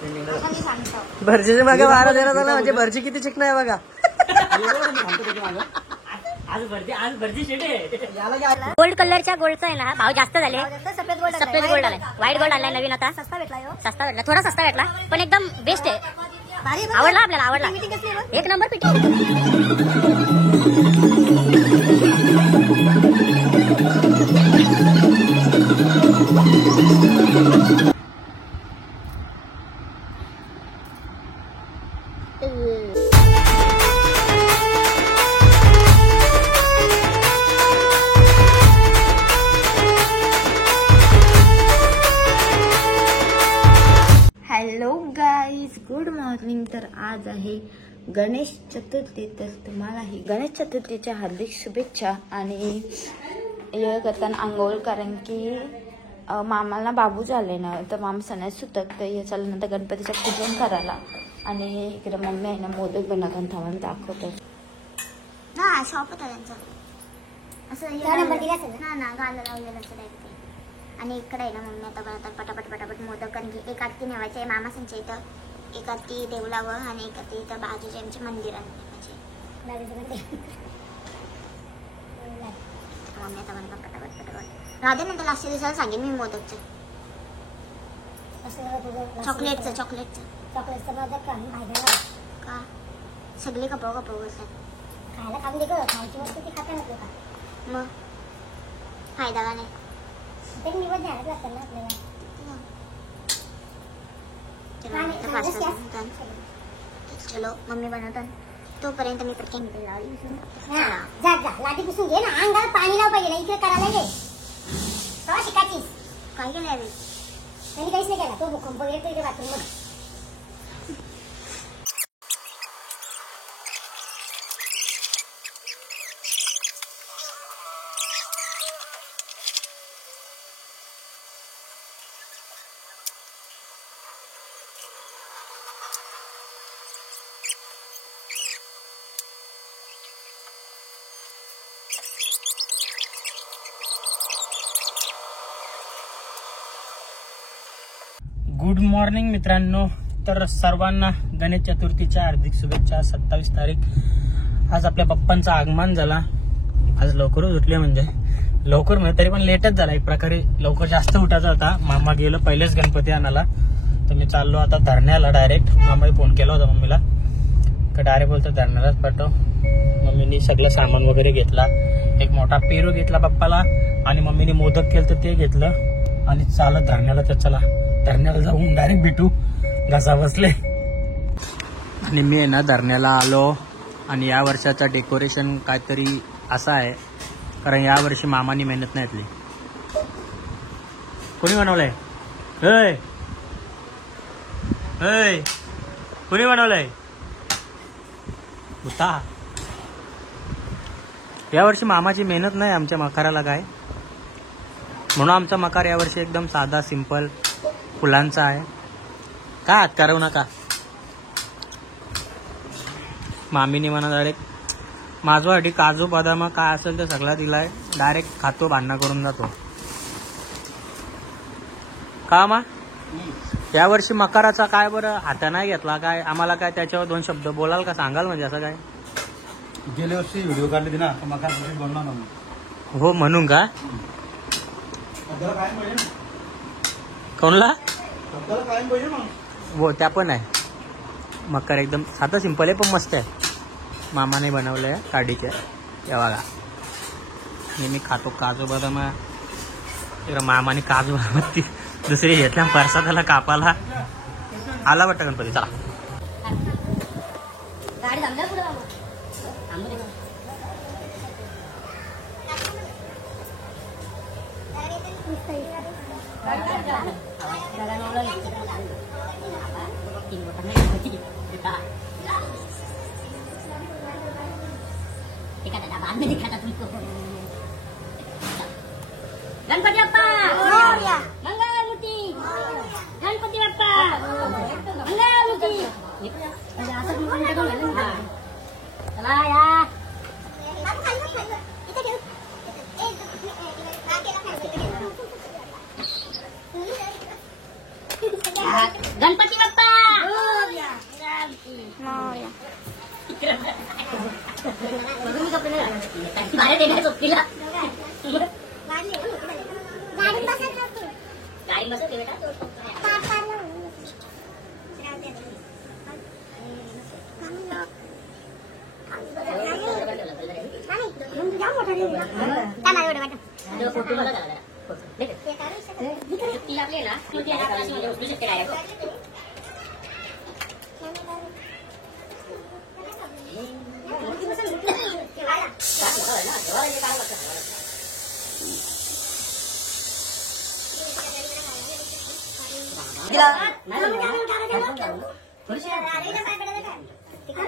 भरजीच्या मागे वारा देण्यात आला म्हणजे भरजी किती चिकन आहे बघा. आज भरजी शेट आहे. गोल्ड कलरच्या गोल्डचा आहे ना भाव जास्त झाले. सफेद गोल्ड आलाय, व्हाईट गोल्ड आलाय नवीन आता. सस्ता भेटला, थोडा सस्ता भेटला पण एकदम बेस्ट आहे. आवडला आपल्याला, आवडला. एक नंबर पिटी. Hello guys, good morning. तर आज आहे गणेश चतुर्थी, तर तुम्हालाही गणेश चतुर्थीच्या हार्दिक शुभेच्छा. आणि हे करताना आंघोळ, कारण की मामाला बाबू झाले ना, तर मामा सणात सुतक, तर हे चालल्यानंतर गणपतीचं पूजन करायला. आणि इकडे मम्मी आहे ना मोदक बनवताना थांबायला दाखवतो ना. शॉप होता त्यांचा असं ना गाणं लावलेलं असं. आणि इकडे आहे ना मम्मी आता बनवतात पटापट मोदक, कारण की एक आरती नेवायची आहे मामासांच्या इथं, एक आरती देवलावर आणि एक आरती इथं बाजूच्या आमच्या मंदिरात नेवायची. मम्मी आता बनवतात पटापट. राहू दे नंतर लास्टच्या दिवसाला सांगेन मी मोदकचं. चॉकलेटचं मोदक का सगळे कपडे बसतात खायला. खाऊन दे गं, खायची वस्तू ती खाता नसते का मग फायदा का नाही. चलो मम्मी बनवतात तोपर्यंत मी पटकन लाटी पुसून घे ना. अंगाला पाणी लाव पाहिजे ना, इकडे करायला ये शिकायचीस. काय केलं यावेळी त्यांनी काहीच नाही केला. तो भूकंप येतो इथे बाथरूम मध्ये. गुड मॉर्निंग मित्रांनो. तर सर्वांना गणेश चतुर्थीच्या हार्दिक शुभेच्छा. 27 तारीख आज आपल्या बाप्पांचं आगमन झाला. आज लवकरच उठले, म्हणजे लवकर म्हणजे तरी पण लेटच झाला एक प्रकारे. लवकर जास्त उठायचा होता. मामा गेलो पहिलेच गणपती आणायला, तर मी चाललो आता धरण्याला डायरेक्ट. मामाने फोन केला होता मम्मीला, का डायरेक्ट बोलतो धरण्यालाच पाठव. मम्मीने सगळं सामान वगैरे घेतला. एक मोठा पेरू घेतला बाप्पाला, आणि मम्मीने मोदक केलं तर ते घेतलं, आणि चालत धरण्याला. तर चला धरण्याला जाऊन डायरेक्ट भेटू. घसा बसले. आणि मी आहे ना धरण्याला आलो. आणि या वर्षाचा डेकोरेशन काहीतरी असं आहे, कारण या वर्षी मामानी मेहनत नाही घेतली. कोणी बनवलंय? कोणी बनवलंय? होता या वर्षी मामाची मेहनत नाही आमच्या मकाराला काय, म्हणून आमचा मकार यावर्षी एकदम साधा सिंपल फुलांचा आहे. काय हात करू नका. मामीने म्हणा डायरेक्ट माझ्यासाठी काजू बदाम काय असेल ते सगळं दिलाय. डायरेक्ट खातो, भांडणं करून जातो. का मा यावर्षी मकाराचा काय बरं हाता नाही घेतला काय? आम्हाला काय त्याच्यावर 2 शब्द बोलाल का, सांगाल म्हणजे असं काय? गेल्या वर्षी व्हिडिओ काढले ना मकार बनवणार ना. हो म्हणून का? कोणला हो त्या पण आहे. मकर एकदम साधा सिंपल आहे पण मस्त आहे. मामाने बनवलंय काडीच्या. या बघा मी खातो काजू बदाम. मामाने काजू बदाम दुसरी घेतल्या परसा त्याला कापाला. आला वाटतं गणपती. चला गाडी थांबल्या पुढे गणपती बाप्पा मंगलमूर्ती. गणपती बाप्पा मंगलमूर्ती. चला या गणपती बाप्पा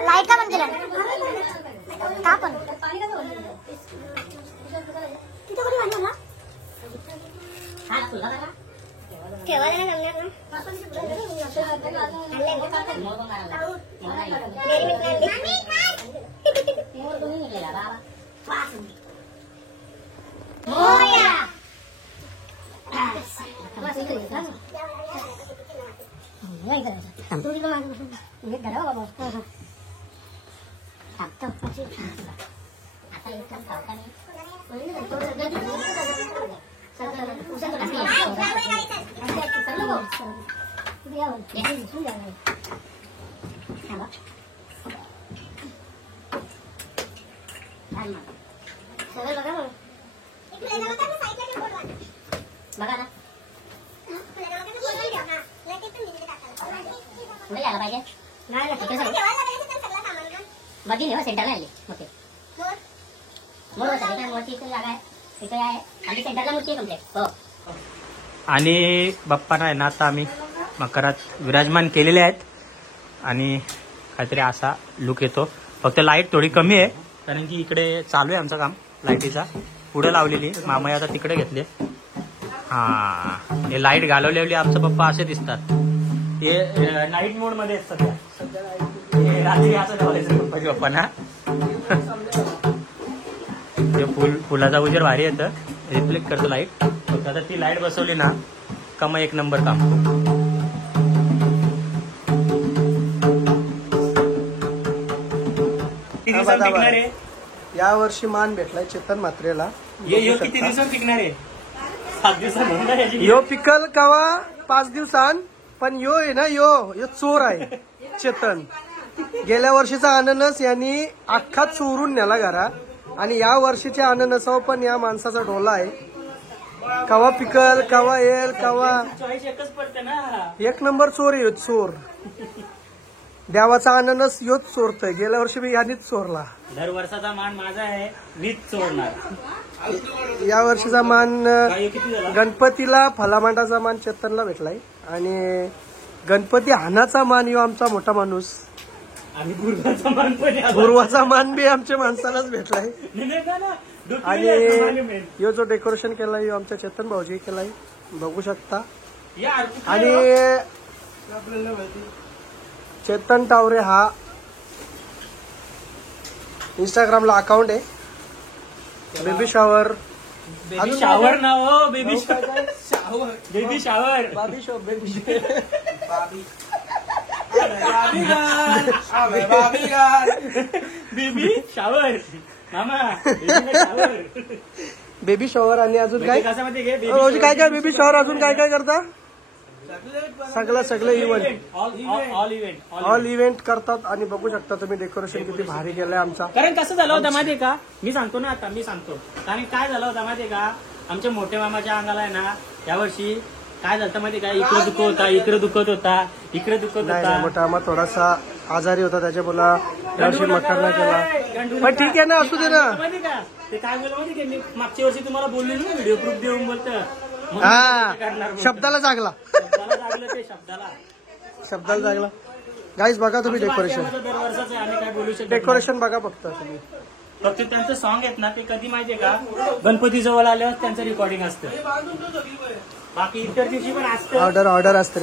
लाईट का बंद केलं का पण तिथे कोणी बांधलं ना ठेवायला नाही जमणार सेंटरला आली ओके सेंटरला मूर्ती आहे तुमच्या हो. आणि बाप्पांना आहे ना आता आम्ही मकरात विराजमान केलेले आहेत आणि काहीतरी असा लुक येतो. फक्त लाईट थोडी कमी आहे कारण की इकडे चालू आहे आमचं काम लाईटीचा. पुढे लावलेली मामाई आता तिकडे घेतले. हा हे लाईट घालवलेली आमचं पप्पा असे दिसतात. हे नाईट मोड मध्ये आहेत सध्या. हे रात्री असं ठेवायचं पप्पाची पप्पांना. हे फुलाचा उजेड भारी येतं रिफ्लेक्ट करतो लाईट. आता ती लाईट बसवली ना का मग एक नंबर काम. या वर्षी मान भेटलाय चेतन म्हात्रेला. किती दिवसात टिकणार आहे? 7 दिवसात. यो पिकल कवा 5 दिवसांन पण यो आहे ना यो चोर आहे चेतन. गेल्या वर्षीचा अननस यांनी अख्खा चोरून नेला घरा आणि या वर्षीच्या अननसावर पण या माणसाचा डोला आहे. कवा पिकल कवा येल कवा एकच पडते ना. एक नंबर चोर आहे चोर. देवाचा अननस योच चोरतोय. गेल्या वर्षी मी यांनीच चोरला. दर वर्षाचा मान माझा आहे मीच चोरणार. या वर्षीचा मान गणपतीला फलामांडाचा मान चेतनला भेटलाय आणि गणपती हानाचा मान यो आमचा मोठा माणूस आणि गुरुवाचा मान पण गुरुवाचा मान बी आमच्या माणसालाच भेटलाय. आणि यो जो डेकोरेशन केलाय यो आमच्या चेतन भाऊजी केलाय बघू शकता. आणि चेतन टावरे हा इंस्टाग्रामला अकाउंट आहे. बेबी शावर शावर ना हो baby shower baby shower baby shower मामा बेबी शॉवर आणि अजून काय कशामध्ये काय काय बेबी शॉवर अजून काय काय करता. सगळं इव्हेंट ऑल इव्हेंट करतात आणि बघू शकता तुम्ही डेकोरेशन किती भारी केलंय आमचा. कारण कसं झालं होतं माहितीये का मी सांगतो ना आता मी सांगतो कारण काय झालं होतं माहितीये का आमच्या मोठ्या मामाच्या अंगाला आहे ना यावर्षी काय झालं माहितीये का इकडे दुखत होता इकडे दुखत होता इकडे दुखत होता. मोठा मामा थोडासा आजारी होता त्याच्यामुळे यावर्षी मकर नाही केला पण ठीक आहे ना असू दे ना. माहिती का ते काय बोललं माहिती का मी मागच्या वर्षी तुम्हाला बोलले ना व्हिडिओ प्रूफ देऊन बोलतं हा शब्दाला जागला शब्दाला जागला. गाईज बघा तुम्ही डेकोरेशन दरवर्षाचं आम्ही काय बोलू शकतो डेकोरेशन बघा फक्त तुम्ही. फक्त त्यांचं सॉंग आहेत ना ते कधी माहितीये का गणपती जवळ आल्यावर त्यांचं रेकॉर्डिंग असतं. बाकी इतर दिवशी पण असतं. ऑर्डर असते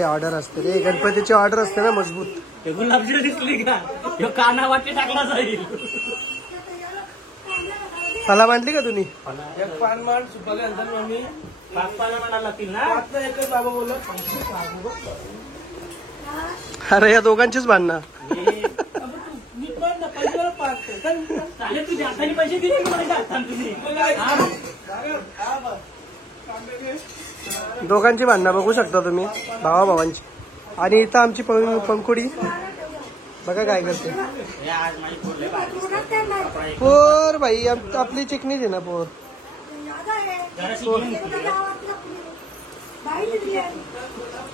रे गणपतीची ऑर्डर असते ना मजबूत. गुलाबजी दिसली का काना वाटे टाकला जाईल. फला मांडली का तुम्ही बाप्पाला म्हणायला लागतील ना. अरे या दोघांचीच भांडणं. चालेल तुझे हाताने पैसे दिले की मला हाताने तुझे दोघांची भांडणं बघू शकता तुम्ही, भावा भावांची. आणि इथं आमची पंकुडी बघा काय करते. पोर भाई आपली चिकनीच आहे ना पोर.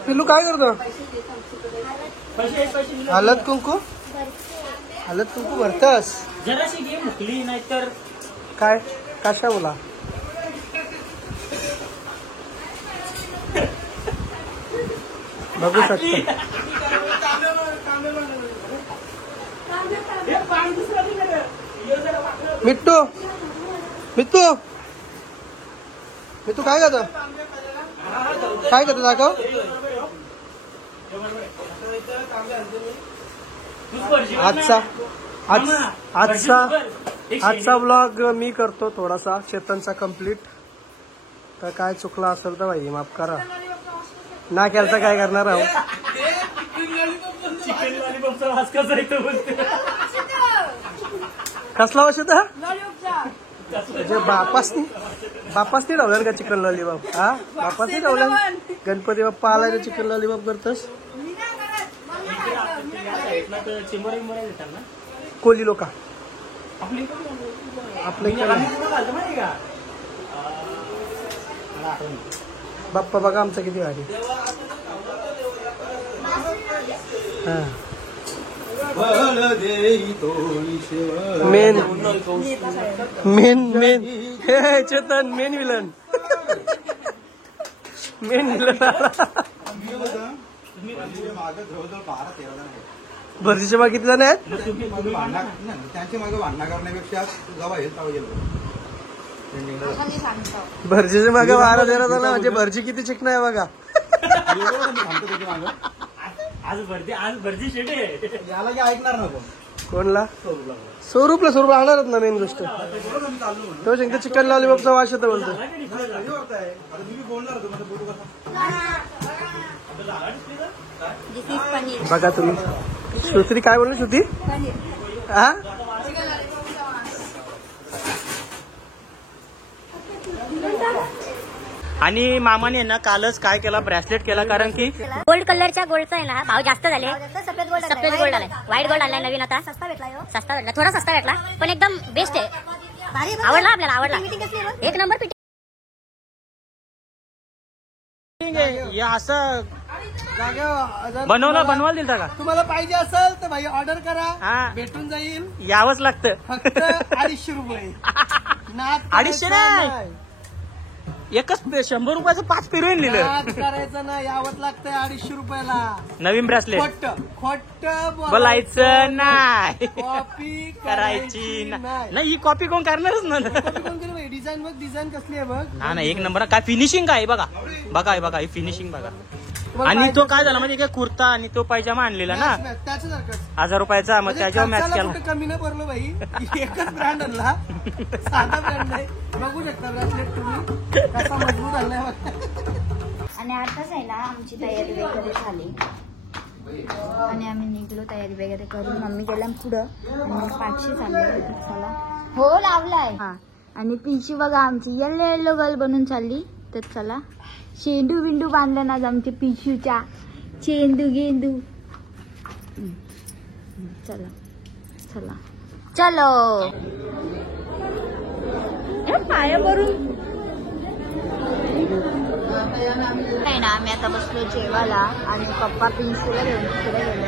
पिल्लू काय करतो. हळद कुंकू भरतस. जराशी गेम मुकली नाहीतर काय कशा बोला. बघू शकता. मिट्टू काय करतो. दाखव. आजचा ब्लॉग मी करतो थोडासा चेतनचा कम्प्लीट. तर काय चुकला असेल तर भाई माफ करा. ना केलं तर काय करणार आहोत. चिकन लॉलीपॉपचा वास कसा येतो बोलते. कसला वास येतो. म्हणजे बापासनी ठेवलं का चिकन लॉलीपॉप. हा बापासनी ठेवलं. गणपती बाप्पा आलाय चिकन लॉलीपॉप करतोस. कोली लोक आपल्या बाप्पा बघा आमचा किती भारी. मेन चेतन मेन विलन भरतीच्या मागे किती जण आहेत. त्यांच्या मागे भांडणं करण्यापेक्षा जेव्हा हे तेव्हा गेलो. भरजीच्या मागे 12-13 जण म्हणजे भरजी किती चिकन आहे बघा. आज भरजी शेटे याला काय ऐकणार नको. कोणला. स्वरूपला आणणारच ना. मेन गोष्ट तो सांगतो चिकन लॉलीपॉपचा वास येतो बोलतो. बघा तुम्ही. श्रुती काय बोलली. श्रुती हा आणि मामाने ना कालच काय केला ब्रेसलेट केला. कारण की गोल्ड कलरच्या गोल्डचा आहे ना भाव जास्त झाले. सफेद गोल्ड आलाय. व्हाईट गोल्ड आलाय नवीन आता. सस्ता भेटला थोडा सस्ता भेटला पण एकदम बेस्ट आहे. आवडला आपल्याला. आवडला एक नंबर. असं बनवायला दिलता का. तुम्हाला पाहिजे असेल तर भाई ऑर्डर करा. हा. भेटून जाईल. यावंच लागतं. फक्त 250 रुपये. 250 नाही. एकच 100 रुपयाचं 5 पिरवून लिहिलं. नाद करायचं ना. यावंच लागतंय 250 रुपयाला. नवीन ब्रेसलेट. खोट बोलायचं नाही. कॉपी करायची नाही. ही कॉपी कोण करणारच ना. डिझाईन बघ. डिझाईन कसली आहे बघ. ना एक नंबर. काय फिनिशिंग काय बघा ही फिनिशिंग बघा. आणि तो काय झाला म्हणजे कुर्ता आणि तो पायजामा आणलेला ना त्याच्यासारखंच 1000 रुपयाचा. मग त्याच्यावर मॅच केला. कमी नाही पडलो भाई. एकच ब्रँड आणला. साधा ब्रँड आहे. बघू शकता ब्रेसलेट तुम्ही कसा मजबूत आणलाय. आणि आताच आहे ना आमची तयारी वगैरे झाली आणि आम्ही निघलो तयारी वगैरे करून. मम्मी गेल्या पुढं आणि मग पाचशे चालले. चला हो लावलाय. हा आणि पिंशी बघा आमची येल्लो गर्ल बनून चालली. तर चला शेंडू बिंडू बांधला ना आमच्या पिशूच्या. चेंडू गेंदू. चला चलो पाया भरून नाही ना. आम्ही आता बसलो जेवायला आणि पप्पा पिंशीला घेऊन तिकडे गेलो.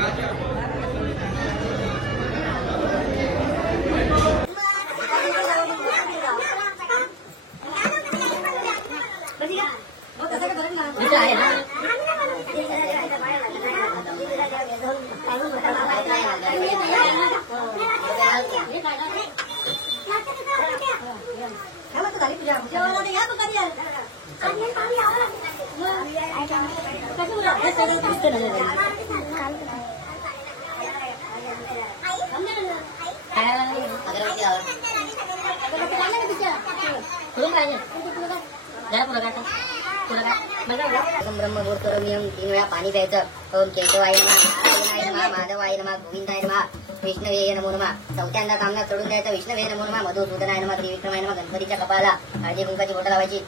ब्रह्ममुहूर्त नियम 3 वेळा पाणी प्यायचं. ओम केशवाय नमः. माझा केशवाय नमः गोविंदाय नमः विष्णवे नमो नमः. चौथ्यांदा कामना चढून द्यायचं. विष्णवे नमो नमः मधुसूदनाय नमः त्रिविक्रमाय नमः. गणपतीच्या कपाला हळदी कुंकाची बोटं लावायची.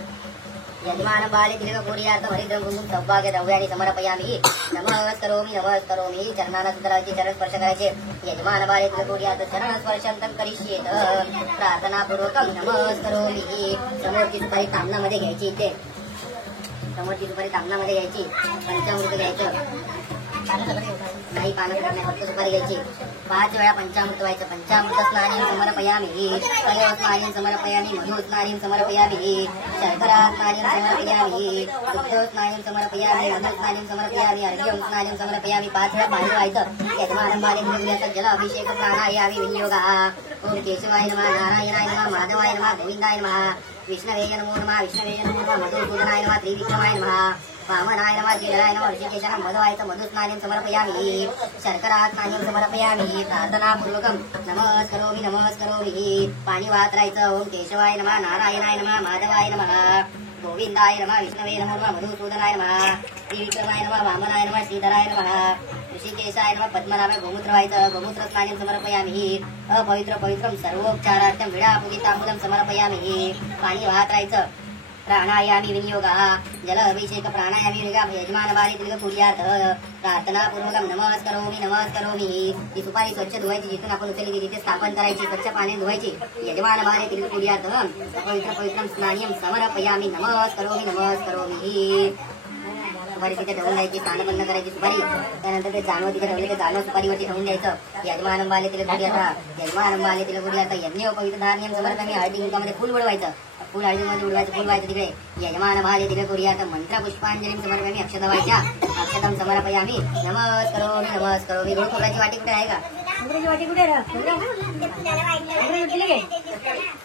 यजमान बाले तिलक पूर्यार्थ हरिद्रम कुंकुम सौभाग्य द्रव्याने समर्पयामी. नमस्करोमी नमस्करोमी. चरणाला सुतराची चरण स्पर्श करायचे. यजमान बाले तिलक पूर्यार्थ चरण स्पर्शंतम करिष्येत. प्रार्थनापूर्वकम नमस्करोमी. समोरची सुपारी तामणामध्ये घ्यायची. इथे समोरची सुपारी तामणामध्ये घ्यायची. पंचामृत घ्यायचं. काही पानं नाही, फक्त सुपारी घ्यायची. 5 वेळा पंचामृत व्हायचं. पंचामृत स्नानीम समर्पयामी. कलय स्नानीम समर्पयामी. मधु स्नानीम समर्पयामी. शर्करा स्नानीम समर्पयामी. दुग्ध स्नानीम समर्पयामी. मधु स्नानीम समर्पयामी. अर्घ्यम स्नानीम समर्पयामी. 5 वेळा पाणी व्हायचं. यजमानं बाले तिलक जल अभिषेक प्राणायामी विनियोगा. ओम केशवाय नमः नारायणाय नमः माधवाय नमः गोविंदाय नमः विष्णवे नमो नमः विष्णवे नमो नमः मधुसूदनाय नमः त्रिविक्रमाय नमः वामनाय नमः श्रीधराय नमः ऋषिकेशाय मधवायचं. मधुस्नानीम समर्पयामी. शर्करा स्नानीम समर्पयामी. प्रार्थनापूर्वकम नमस्करोमी नमस्करोमी. पाणी वाहत राहायचं. ओम केशवाय नमः नारायणाय नमः माधवाय नमः गोविंदाय नमः विष्णवे नमो नमः मधुसूदनाय नमः त्रिविक्रमाय नमः वामनाय नमः श्रीधराय नमः ऋषिकेशाय नमः पद्मनाभाय. गोमूत्र व्हायचं. गोमूत्र स्नानीम समर्पयामी. अपवित्र पवित्रम सर्वोपचारार्थम विडापुलितांबुलम समर्पयामी. पाणी वाहत राहायचं. प्राणायामी विनियोगा. जल अभिषेक प्राणायामी विनियोगा. यजमान बाले तिलक पूर्यार्थ प्रार्थनापूर्वकम नमस्करोमी नमस्करोमी. ही सुपारी स्वच्छ धुवायची. जिथून आपण उचलली तिथे स्थापन करायची. स्वच्छ पाण्याने धुवायची. यजमान बाले तिलक पूर्यार्थ पवित्र पवित्रम स्नानीयम समर्पयामी. नमस्करोमी नमस्करोमी. सुपारी तिथे ठेवून द्यायची. स्नान बंद करायची सुपारी. त्यानंतर ते जानवं तिथे ठेवले. ते जानवं सुपारीवरती ठेवून द्यायचं. यजमान बाले तिलक पूर्यार्थ यजमान बाले तिलक पूर्यार्थ यज्ञ पवित्र धान्यम समर्पयामी. हळदी कुंकामध्ये फुल बुडवायचं. फुल हळदीमध्ये उडवायचं. फुल व्हायचं तिकडे. यजमान बाले तिलक पूर्यार्थ मंत्र पुष्पांजली समर्पयामी. अक्षता व्हायच्या. अक्षतम समर्पयामी. नमस्करोमी नमस्करोमी. गोड खोबऱ्याची वाटी कुठे आहे का? खोबऱ्याची वाटी कुठे आहे?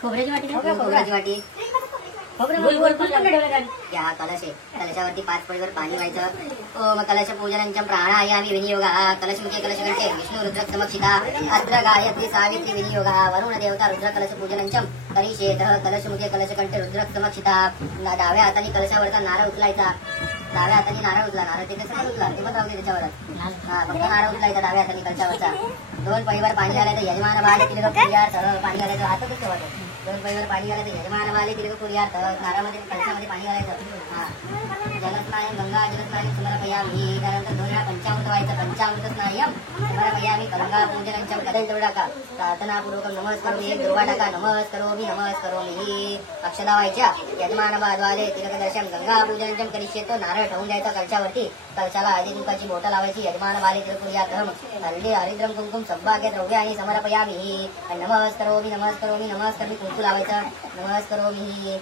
खोबऱ्याची वाटी या कलश आहे. कलशावरती 5 पळीवर पाणी व्हायचं. ओम कलश पूजनंच प्राणायामी विनियोगा. कलश मुखे कलश कंठे विष्णू रुद्र समक्षिता. अत्र गायत्री सावित्री विनियोगा. वरुण देवता रुद्र कलश पूजनंच करिष्येत. कलश मुखे कलश कंठे रुद्र समक्षिता. डाव्या हाताने कलशावरचा नारळ उचलायचा. डाव्या हाताने नारळ उचला. नारळ तिथे सगळं उचला. ते पण राहू दे त्याच्यावरच. हा फक्त नारळ उचलायचा डाव्या हाताने कलशावरचा. 2 पळीवर पाणी घालायचं. यजमान बाले तिलक पूर्यार्थ पाणी घालायचं. हातातच ठेवायचं. 2 पळीवर पाणी घालायचं. यजमान बाले तिलक पूर्यार्थ नारळामध्ये कलशामध्ये पाणी घालायचं. हा जलस्नायम गंगा जलस्नायम समर्पयामी. त्यानंतर 2 वेळा पंचामृत व्हायचं. पंचामृत स्नायम समर्पयामी. गंगा पूजनंचम कदळी दौड टाका. प्रार्थनापूर्वक नमस्करोमी. दुर्वा टाका. नमस्करोमी नमस्करोमी. अक्षता व्हायच्या. यजमान बाद्वाले तिलक दर्शन गंगा पूजनंचम करिष्येत. नारळ ठेवून द्यायचा कलशावरती. कलशाला हळदी कुंकाची बोटं लावायची. यजमान बाले तिलक पूर्यार्थ हल्दी हरिद्रम कुंकुम सौभाग्य द्रव्याने समर्पयामी. नमस्करोमी नमस्करोमी नमस्करोमी. कुंकू लावायचं. नमस्करोमी.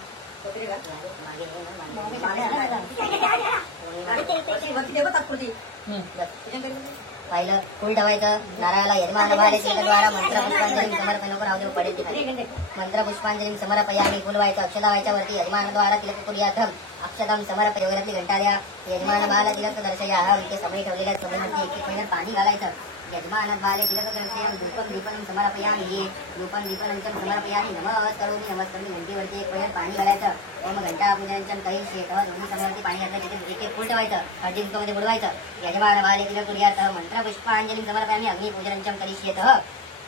पाहिलं फुल ठेवायचं. नारळाला यजमान बाले तिलकद्वारा मंत्र पुष्पांजली समर्पण राहू पडेल तिथे. मंत्र पुष्पांजली समर्पयामी. फुल व्हायचं. अक्षता व्हायच्या वरती. यजमानद्वारा तिलक पूर्यार्थम अक्षतम समर्पय. वगैरे घंटा द्या. यजमान बाला तिलक दर्शया. इथे समई ठेवलेल्या समईवरती 1-1 पहिलं पाणी घालायचं. यजमान बाले तिलक दर्शयाम. धूपम दीपनं समर्पयामी. धूपम दीपनंचम समर्पयामी. नमस्करोमी नमस्करोमी. घंटीवरती 1 पहिलं पाणी घालायचं. ओम घंटा पूजनंचम करिष्येत. दोन्ही समोरती पाणी घातलं. तिथे 1-1 फुल ठेवायचं. हळदी कुंकामध्ये बुडवायचं. यजमान बाले तिलक पूर्यार्थ मंत्र पुष्पांजली समर्पयामी. अग्निपूजनंचम करिष्येत.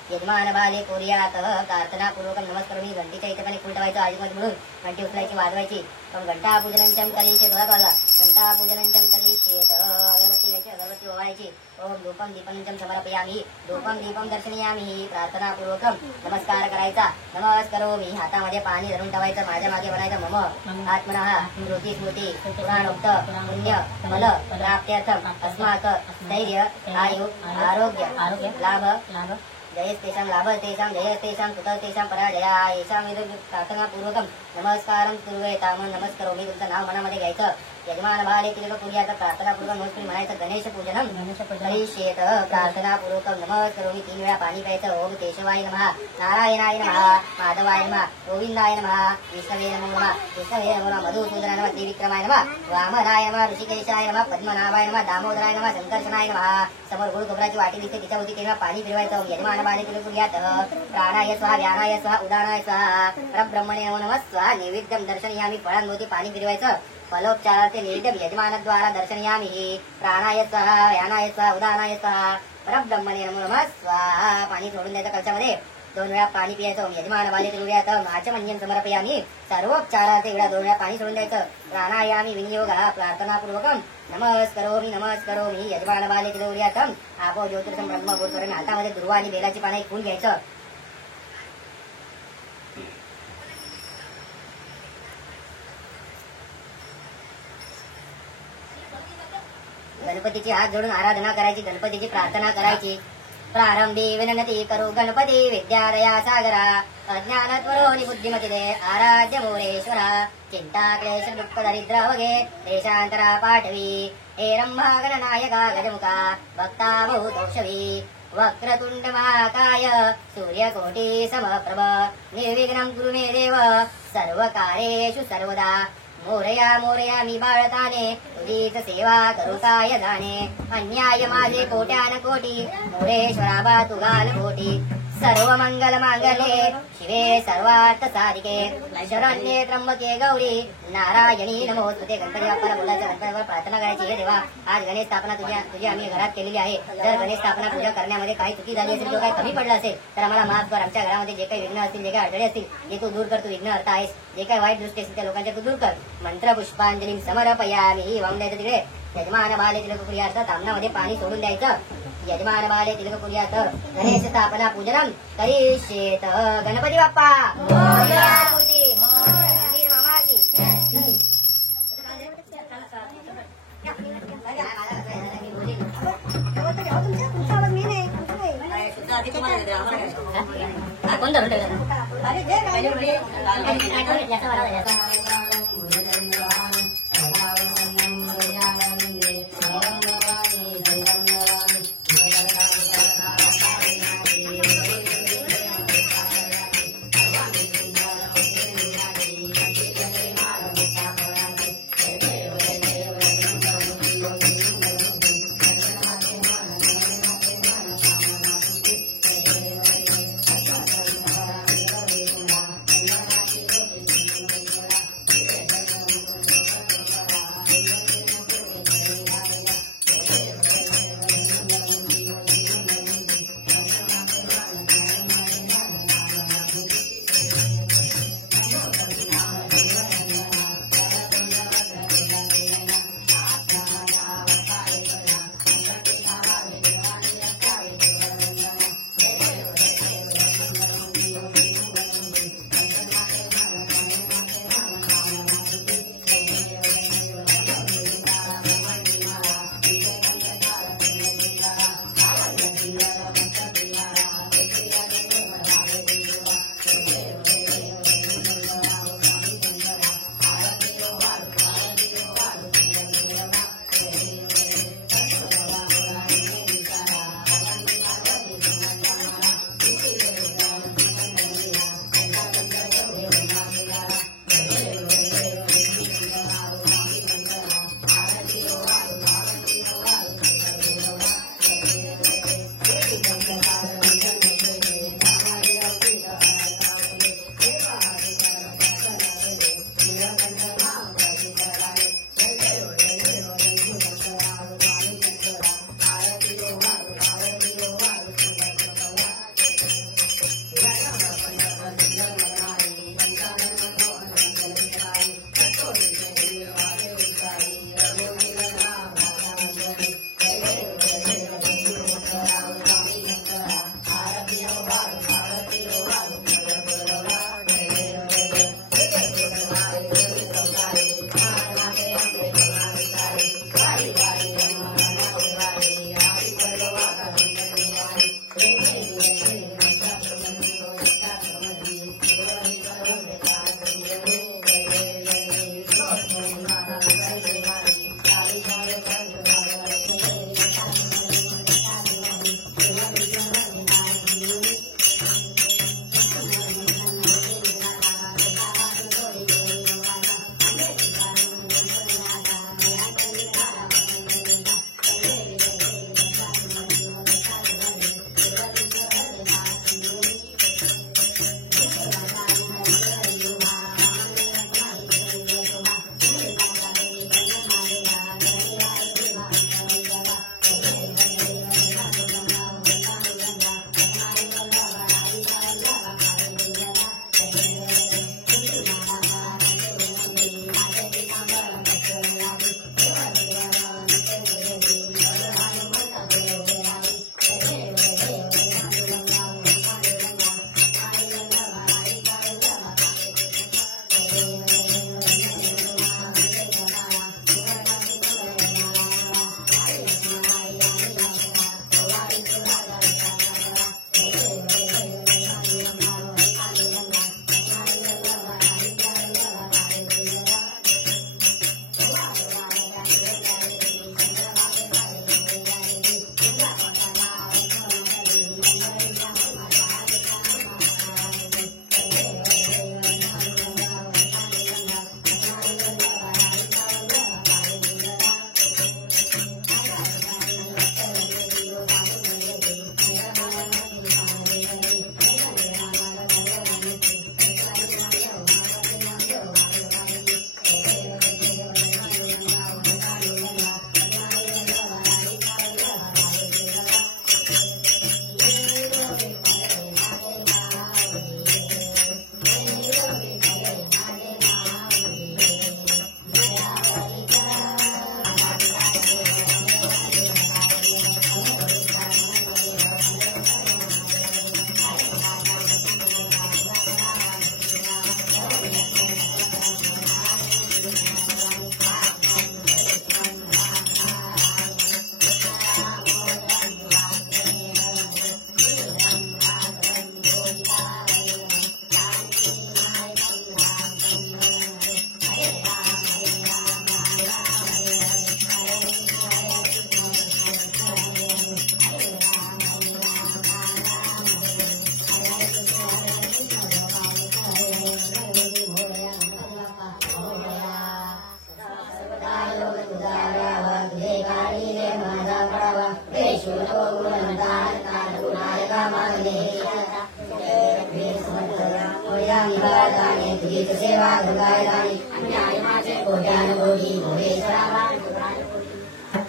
यजमान बाले कोर्यात प्रार्थनापूर्वक नमस्करोमी. घंटीच्या इथे पण फुल ठेवायचं. आजूबाजू बुडून घंटी उचलायची वाजवायची. घंटा पूजनंचम करिष्येत. जोरात वाजवा. घंटा पूजनंचम करिष्येत. अगरबत्ती घ्यायची. अगरबत्ती ओवाळायची. ओम धूपम दीपनंचम समर्पयामी. धूपम दीपम दर्शनीयामी. प्रार्थनापूर्वक नमस्कार करायचा. नमस्करोमी. हातामध्ये पाणी धरून ठेवायचं. माझ्या मागे म्हणायचं मम आत्मनः स्मृती स्मृती पुराणोक्त पुण्य फल प्राप्त्यर्थम अस्माक धैर्य आयु आरोग्य लाभ जयस्तेषां लाभस्तेषां जयस्तेषां कृतस्तेषां पराजया येषां प्रार्थनापूर्वकम नमस्कारं कुर्वेताम. नमस्करोमी. तुमचं नाव मनामध्ये घ्यायचं. यजमान बाले तिलक पूर्यार्थ प्रार्थनापूर्वक नमस्कार म्हणायचं. गणेश पूजनम करिष्येत. प्रार्थनापूर्वक नमस्करोमी. 3 वेळा पाणी प्यायचं. ओम केशवाय नमः नारायणाय नमः माधवाय नमः गोविंदाय नमः विष्णवे नमो नमः विष्णवे नमो नमः मधुसूदनाय नमः त्रिविक्रमाय नमः वामनाय नमः ऋषिकेशाय नमः पद्मनाभाय नमः दामोदराय नमः संकर्षणाय नमः. समोर गोड खोबऱ्याची वाटी दिसते. तिच्यावरती 3 वेळा पाणी फिरवायचं. यजमान बाले तिलक पूर्यार्थ प्राणाय स्वाहा व्यानाय स्वाहा उदानाय स्वाहा परब्रह्मणे नमो नमः स्वाहा. नैवेद्यम दर्शनीयामी. फळांभोवती पाणी फिरवायचं. फलोपचाराचे नैवेद्यम यजमानद्वारा दर्शनीयामी. प्राणाय स्वाहा व्यानाय स्वाहा उदानाय स्वाहा परब्रह्मणे नमो नमः स्वाहा. पाणी सोडून द्यायचं कलशामध्ये, 2 वेळा पाणी पियायचं. यजमान बाले तिरुव्यात आचमन्यं समर्पयामी. सर्वोपचारार्थे वेळा 2 वेळा पाणी सोडून द्यायचं. प्राणायामी विनियोगः प्रार्थनापूर्वकम नमस्करोमी यजमान बाले तिरुव्यातम आपो ज्योतिर्गम ब्रह्म गोस्वरम. हातामध्ये दुर्वा आणि बेलाची पानं एक फुल घ्यायचं. गणपतीची हात जोडून आराधना करायची, गणपतीची प्रार्थना करायची. प्रारंभी विनंती करू गणपती विद्यादया सागरा. अज्ञानत्वरो बुद्धिमती दे आराध्य मोरेश्वरा. चिंता क्लेश दुःख दरिद्र वगे देशांतरा पाठवी. हे रंभा गणनायका गजमुखा भक्ता बहुतोक्षवी. वक्रतुंड महाकाय सूर्यकोटी समप्रभ. निर्विघ्नं कुरु मे देव सर्वकार्येषु सर्वदा. मोरया मोरया मी बाळताने तुझीच सेवा करुताय जाणे. अन्याय माझे कोट्यान कोटी मोरेश्वरा बा तुगाल कोटी. सर्व मंगल मांगल्ये शिवे सर्वार्थ साधिके शरण्ये त्र्यंबके गौरी नारायणी नमोस्तुते. गणपती बाप्पाला बोलायचं, गणपतीवर प्रार्थना करायची. हे देवा, आज गणेश स्थापना तुझी आम्ही घरात केलेली आहे. जर गणेश स्थापना पूजा करण्यामध्ये काही चुकी झाली असेल किंवा काही कमी पडलं असेल तर आम्हाला माफ कर. आमच्या घरामध्ये जे काही विघ्न असतील, जे काही अडचणी असतील ते तू दूर कर. तू विघ्न हर्ता आहेस. जे काही वाईट दृष्टी असतील त्या लोकांच्या तू दूर कर. मंत्र पुष्पांजली समर्पयामी. वाहून द्यायचं तिकडे. यजमान बाले तिलक प्रियार्थ तामनामध्ये पाणी सोडून द्यायचं. यजमान बाले तिलक प्रियार्थ गणेश स्थापना पूजनम करिष्येत. गणपती बाप्पा मोरया. मामाची कोण धरून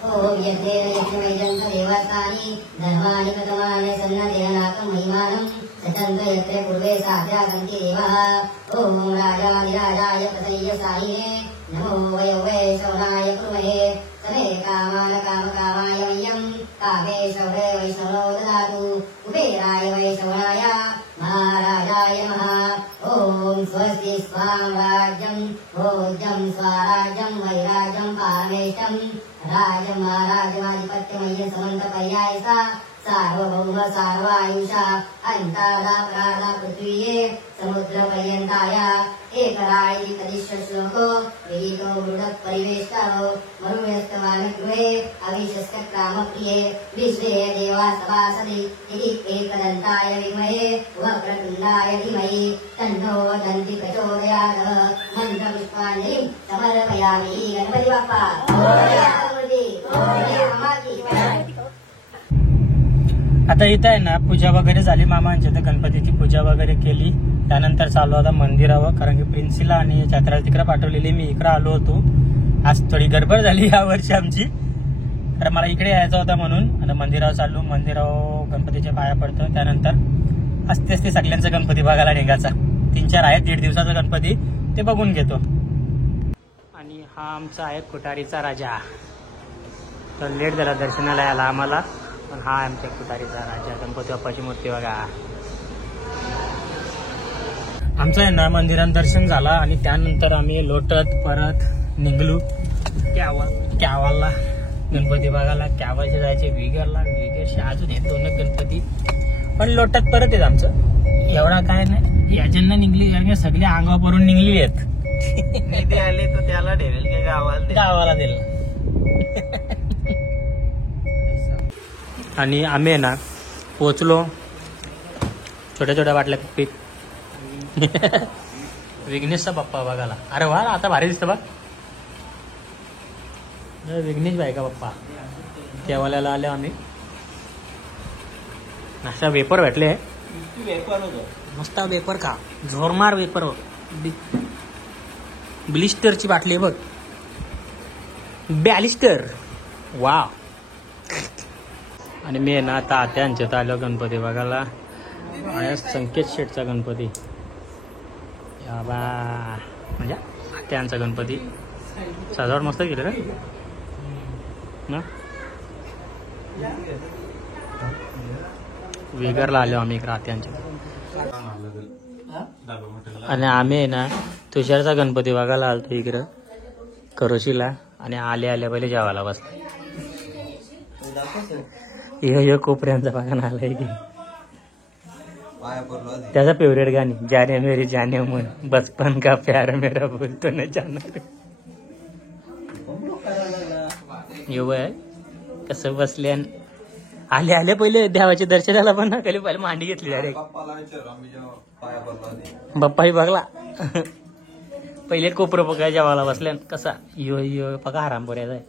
ओम यज्ञेन यज्ञमयजन्त देवतानि धर्माणि प्रथमानि सन्नतेनाकं महिमानं सचन्त यत्र पूर्वे साभ्यागन्ति देवः ओम राजाधिराजाय प्रसय्यसायिने नमो वै शौराय कुर्महे समे कामाय वयं कामेशौरे वैष्णवो ददातु कुबेराय वैष्णवाय महाराजाय नमः ओम स्वस्ति स्वां राज्यं भोज्यं स्वराज्यं वैराज्यं पामेष्टं राजं महाराजमाधिपत्यमय्य समन्तपर्यायसा सार्वभौम सार्वायुषा अंतरापराधा पृथ्वीये समुद्रपर्यन्ताय एकराळि तदिश्वश्लोको विहितो मृडः परिवेष्टो मरुयस्तवानगृहे अविशस्कक्रामप्रिये विश्वे देवा सभासदि इति एकदन्ताय विद्महे वक्रतुण्डाय धीमहि तन्नो दन्ति प्रचोदयात् मन्त्रपुष्पाञ्जलिं समर्पयामि गणपति बाप्पा मोरया आता इथं आहे ना पूजा वगैरे झाली मामांच्या तर गणपतीची पूजा वगैरे केली. त्यानंतर चालू होता मंदिरावर, कारण की प्रिन्सीला आणि छत्राला तिकडे पाठवलेली, मी इकडे आलो होतो. आज थोडी गडबड झाली या वर्षी आमची, तर मला इकडे यायचं होतं म्हणून. आता मंदिरावर चाललो, मंदिरावर गणपतीच्या पाया पडतो. त्यानंतर असते असते सगळ्यांचा गणपती बघायला निघायचा. 3-4 आहेत 1.5 दिवसाचा गणपती, ते बघून घेतो. आणि हा आमचा आहे कुटारीचा राजा. तर लेट झाला दर्शनाला यायला आम्हाला, पण हा आमच्या कुटारीचा राजा गणपती बाप्पाची मूर्ती बघा. आमचं आहे ना मंदिरात दर्शन झाला आणि त्यानंतर आम्ही लोटत परत निघलो कॅवालला गणपती बघायला. कॅवालचे जायचे विगरशी अजून आहेत 2 गणपती, पण लोटत परत आहेत. आमचं एवढा काय नाही, याच्यानं निघली कारण सगळे अंगावरून निघलेली आहेत. निधी आले तर त्याला ठेवेल की गावाला दिलं. आणि आम्ही आहे ना पोचलो, छोट्या छोट्या बाटल्या पीठ विघ्नेशचा बाप्पा बघायला. अरे वा, आता भारी दिसतं बघ, विघ्नेश बाई का बाप्पा. केवाल्याला आले आम्ही, अशा वेपर भेटले, मस्त वेपर का, झोरमार वेपर. ब्लिस्टरची बाटली आहे बघ, बॅलिस्टर. वा. आणि मी ना आता आत्यांच्यात आलो गणपती बघायला. संकेत शेठचा गणपती बा, म्हणजे आत्यांचा गणपती. सजावट मस्त केलं रे ना. वेगरला आलो आम्ही इकडे आत्यांच्या. आणि आम्ही ना तुषारचा गणपती बघायला आलतो इकडं करोशीला. आणि आल्या पहिले जेवायला बसतो. यो कोपऱ्यांचा बघा आलाय की त्याचा फेवरेट गाणी, जाने मेरी जाने मन, बचपन का प्यार मेरा बोलतो ना जाणार. यो आहे कसं बसले. आले पहिले देवाच्या दर्शनाला पण ना खाली पहिले मांडी घेतली डायरेक्ट. बाप्पाही बघला पहिले कोपरं बघा जेवायला बसल्या कसा. यो बघा हरामपुऱ्याचा आहे.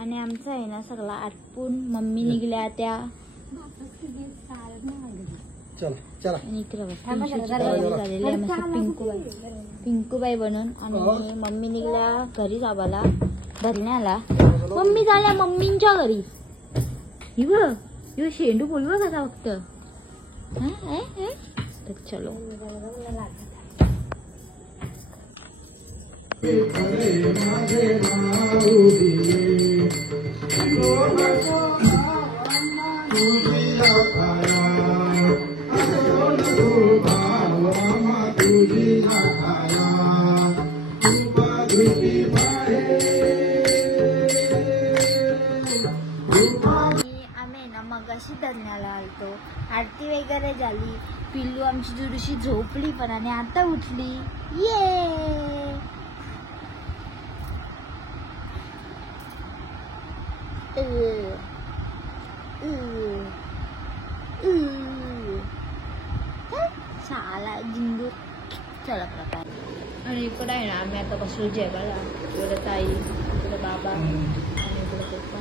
आणि आमचा आहे ना सगळा आटपून मम्मी निघल्या त्या पिंकूबाई बनून. आणि मम्मी निघल्या घरी जावाला धरण्याला. मम्मी झाल्या मम्मींच्या घरी. यो शेंडू बोलवा कसा फक्त. चलो मगाशी धरण्याला आलतो. आरती वगैरे झाली. पिल्लू आमची थोडीशी झोपली पण आणि आता उठली. ये साला जिंदू. चला प्रकार. आणि इकडे आहे ना आम्ही आता बसलो जेवायला. इकडे ताई, इकडे बाबा आणि इकडे पप्पा.